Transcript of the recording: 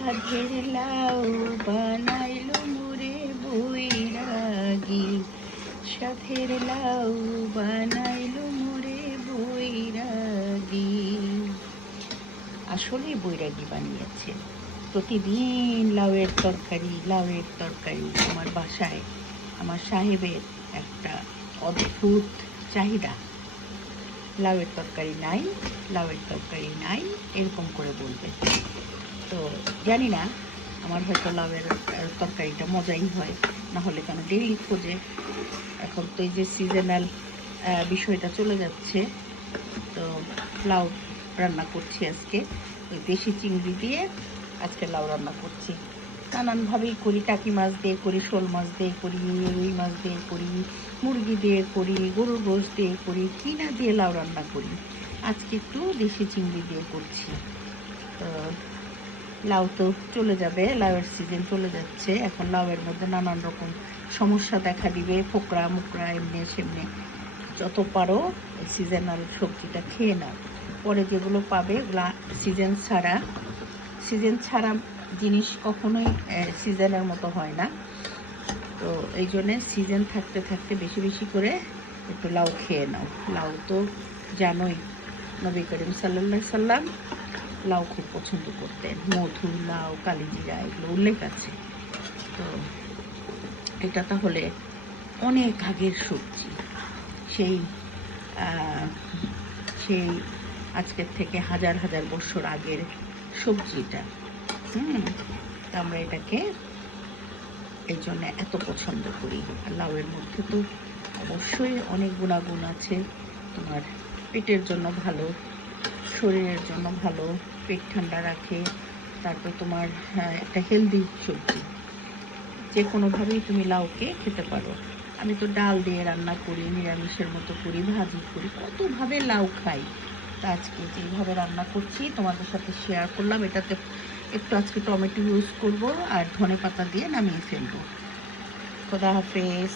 সাধের লাউ বানাইলো মোরে বৈরাগী, সাধের লাউ বানাইলো মোরে বৈরাগী। আসলে বৈরাগী বানিয়েছে। প্রতিদিন লাউয়ের তরকারি। আমার বাসায় আমার সাহেবের একটা অদ্ভুত চাহিদা, লাউয়ের তরকারি নাই এরকম করে বলবে। তো জানি না, আমার হয়তো লাউয়ের তরকারিটা মজাই হয়, না হলে কেন ডেইলি খোঁজে। এখন তো এই যে সিজনাল বিষয়টা চলে যাচ্ছে, তো লাউ রান্না করছি আজকে। ওই দেশি চিংড়ি দিয়ে আজকে লাউ রান্না করছি। নানানভাবেই করি, টাকি মাছ দিয়ে করি, শোল মাছ দিয়ে করি, রুই মাছ দিয়ে করি, মুরগি দিয়ে করি, গরুর গোশ দিয়ে করি, কিনা দিয়ে লাউ রান্না করি। আজকে একটু দেশি চিংড়ি দিয়ে করছি। তো লাউ তো চলে যাবে, লাউয়ের সিজন চলে যাচ্ছে। এখন লাউয়ের মধ্যে নানান রকম সমস্যা দেখা দিবে, ফোকরা মুকরা এমনি সেমনি। যত পারো এই সিজনাল সবজিটা খেয়ে নাও। পরে যেগুলো পাবে ওগুলা সিজন ছাড়া জিনিস কখনোই সিজনের মতো হয় না। তো এই জন্যে সিজন থাকতে থাকতে বেশি বেশি করে একটু লাউ খেয়ে নাও। লাউ তো জানোই, নবী করিম সাল্লাল্লাহু আলাইহি সাল্লাম লাউ খুব পছন্দ করতেন। মধু, লাউ, কালিজিরা এগুলো উল্লেখ আছে। তো এটা তাহলে অনেক আগের সবজি, সেই সেই আজকের থেকে হাজার হাজার বছর আগের সবজিটা। আমরা এটাকে এই জন্য এত পছন্দ করি। আর লাউয়ের মধ্যে তো অবশ্যই অনেক গুণাগুণ আছে। তোমার পেটের জন্য ভালো, শরীরের জন্য ভালো, পেট ঠান্ডা রাখে। তারপর তোমার একটা হেলদি সবজি, যে কোনোভাবেই তুমি লাউকে খেতে পারো। আমি তো ডাল দিয়ে রান্না করি, নিরামিষের মতো করি, ভাজি করি, কতভাবে লাউ খাই। তা আজকে যেইভাবে রান্না করছি তোমাদের সাথে শেয়ার করলাম। এটাতে একটু আজকে টমেটো ইউজ করব আর ধনেপাতা দিয়ে নামিয়ে ফেলবো। খোদা হাফেজ।